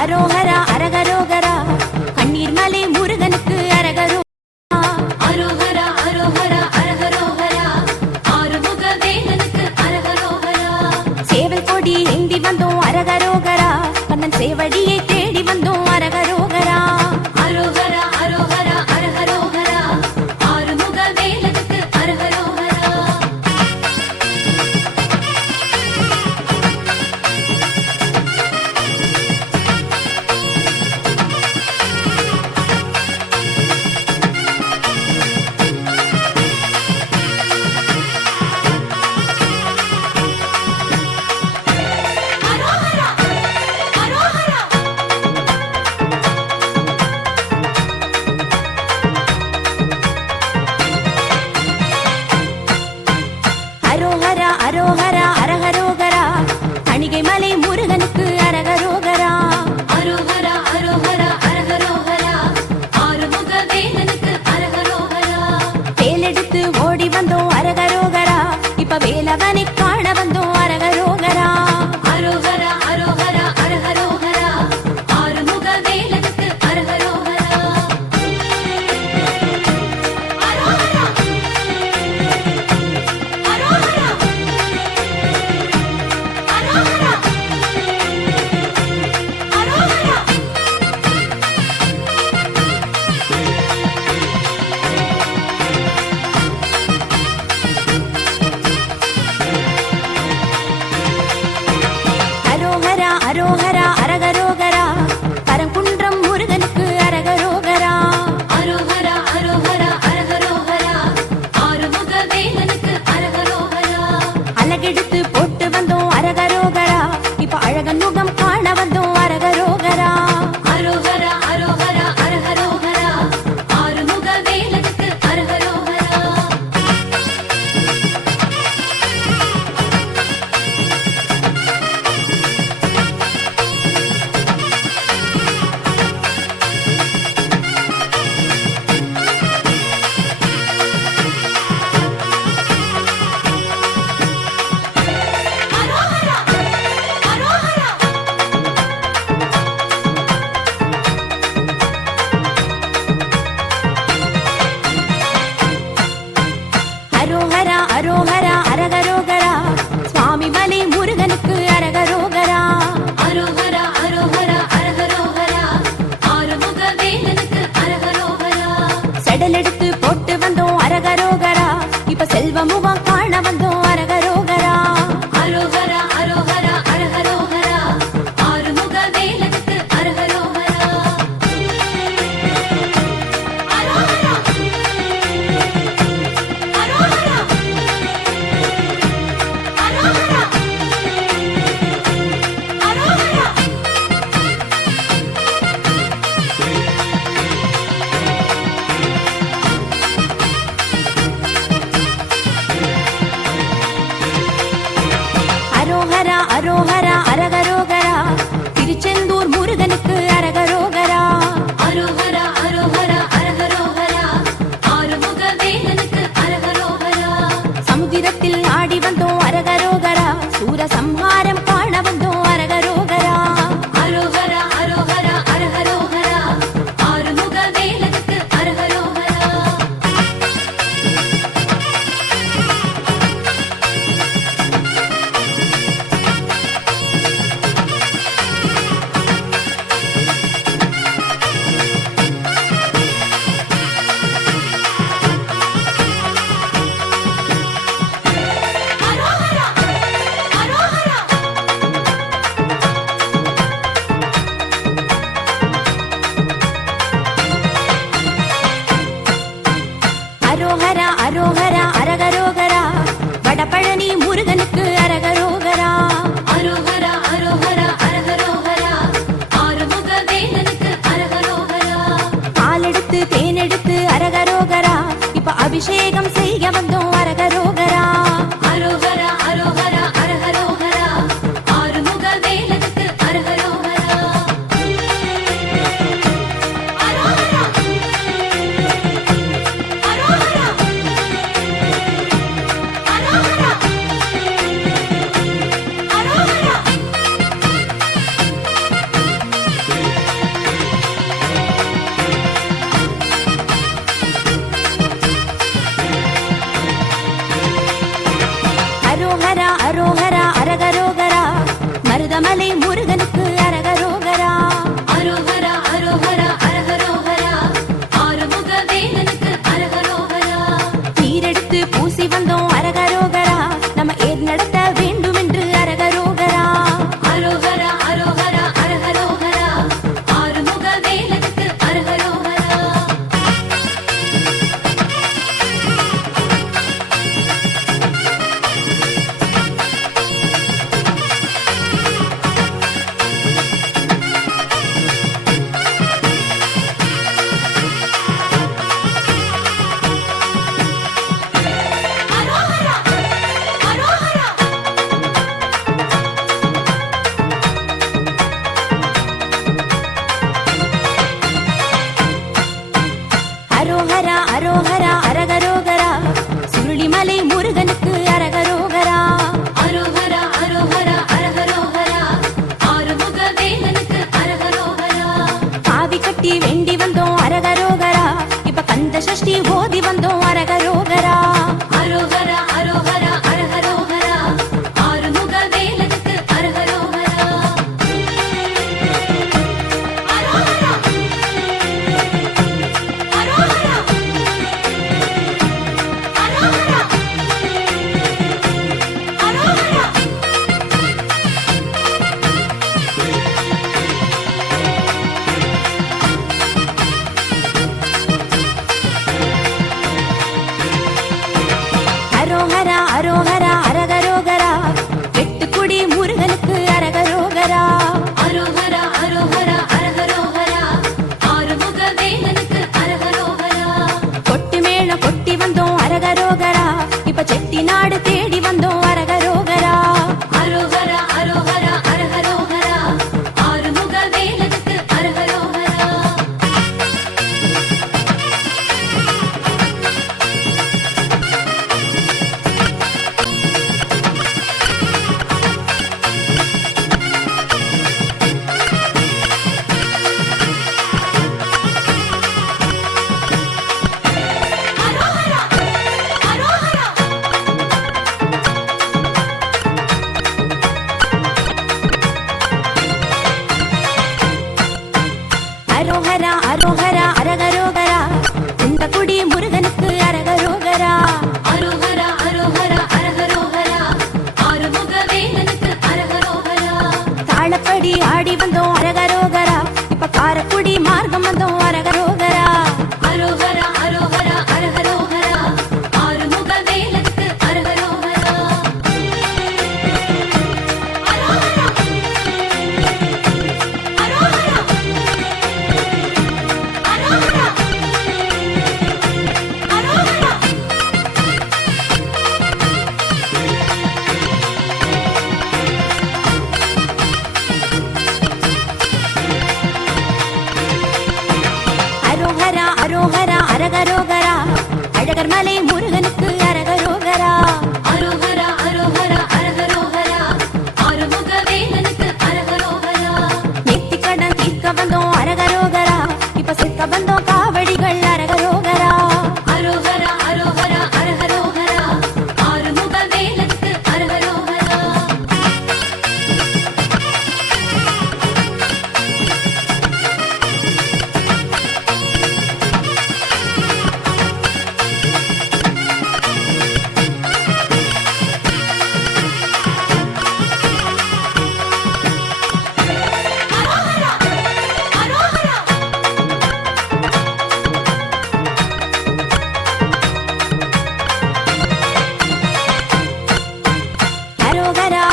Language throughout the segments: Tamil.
அரோஹரா அரகரோகரா கண்ணீர் மலை முருகனுக்கு அரகரோ அரோஹரா அரோஹரா அரகரோஹரா ஆறுமுக வேலனுக்கு அரகரோஹரா சேவல் கொடி ஏந்தி வந்தோம் அரகரோகரா கண்ணன் சேவடியை தேடி வந்தோம் அரகரோகரா அரோஹரா அரோஹரா அரகரோஹரா ஆறுமுக வேலனுக்கு அரகரோஹரா அரோஹரா அரோஹரா அரோஹரா அரோஹரா அரகரோகரா கணிகை மலை முருகனுக்கு அரகரோகரா அரோஹரா அரோஹரா அரகரோஹரா ஆறுமுக வேலனுக்கு அரகரோஹரா வேலெடுத்து ஓடி வந்தோம் அரகரோகரா இப்ப வேலவனை காண வந்தோம் அரகரோகரா அரோஹரா அரோஹரா அரகரோஹரா ஆறுமுக வேலனுக்கு அரகரோஹரா அரோஹரா அரோஹரா அரோஹரா அரோஹரா அரோஹரா அரோஹரா அரகரோகரா பரங்குன்றம் முருகனுக்கு அரகரோகரா அரோஹரா அரோஹரா அரகரோஹரா ஆறுமுக வேலனுக்கு அரகரோஹரா அழகெடுத்து போட்டு வந்தோம் அரகரோகரா இப்ப அழகன் முகம் காண வந்தோம் அரகரோகரா அரோஹரா அரோஹரா அரகரோஹரா ஆறுமுக வேலனுக்கு அரகரோஹரா அரோஹரா அரோஹரா அரோஹரா அரோஹரா அரகரோகரா சுவாமி மலை முருகனுக்கு அரகரோகரா அரோஹரா அரோஹரா அரகரோஹரா ஆறுமுக வேலனுக்கு அரகரோஹரா செடல் எடுத்து போட்டு வந்தோம் அரகரோகரா இப்ப செல்வ முகம் காண வந்தோம் அரகரோகரா அரோஹரா அரோஹரா அரகரோஹரா ஆறுமுக வேலனுக்கு அரகரோஹரா அரோஹரா அரோஹரா அரோஹரா அரோஹரா அரோஹரா அரோஹரா அரகரோகரா திருச்செந்தூர் முருகனுக்கு அரகரோகரா அரோஹரா அரோஹரா அரகரோஹரா ஆறுமுக வேலனுக்கு அரகரோஹரா சமுத்திரத்தில் ஆடி வந்தோம் அரகரோகரா சூரசம்ஹாரம் காண வந்தோம் அரகரோகரா அரோஹரா அரோஹரா அரகரோஹரா ஆறுமுக வேலனுக்கு அரகரோஹரா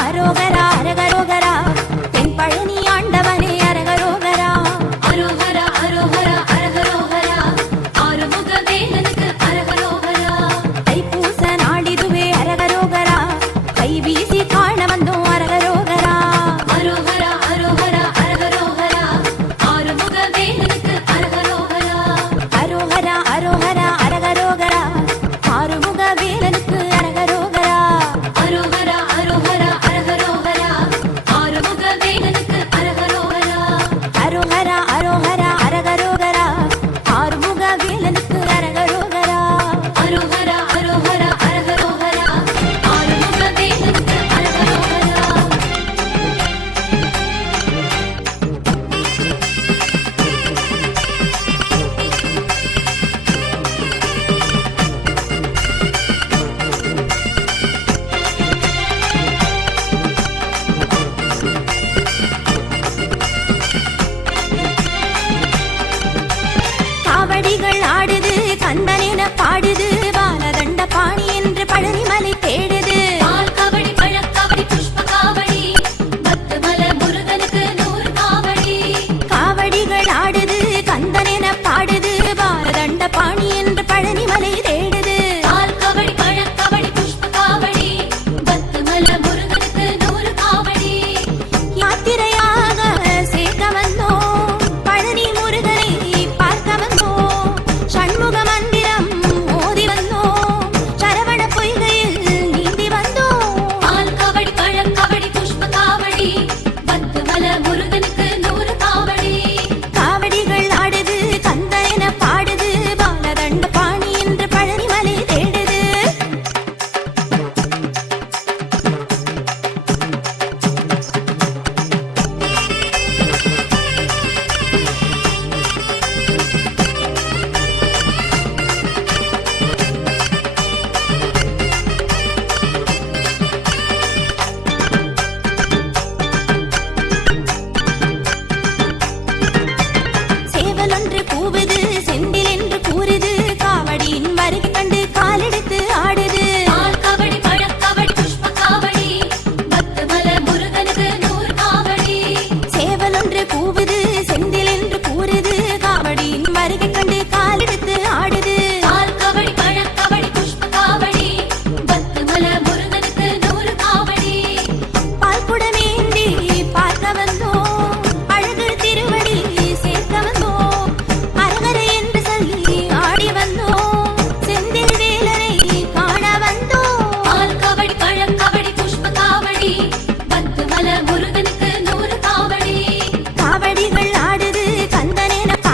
அரோகரா அரகரோகரா தென்பழனி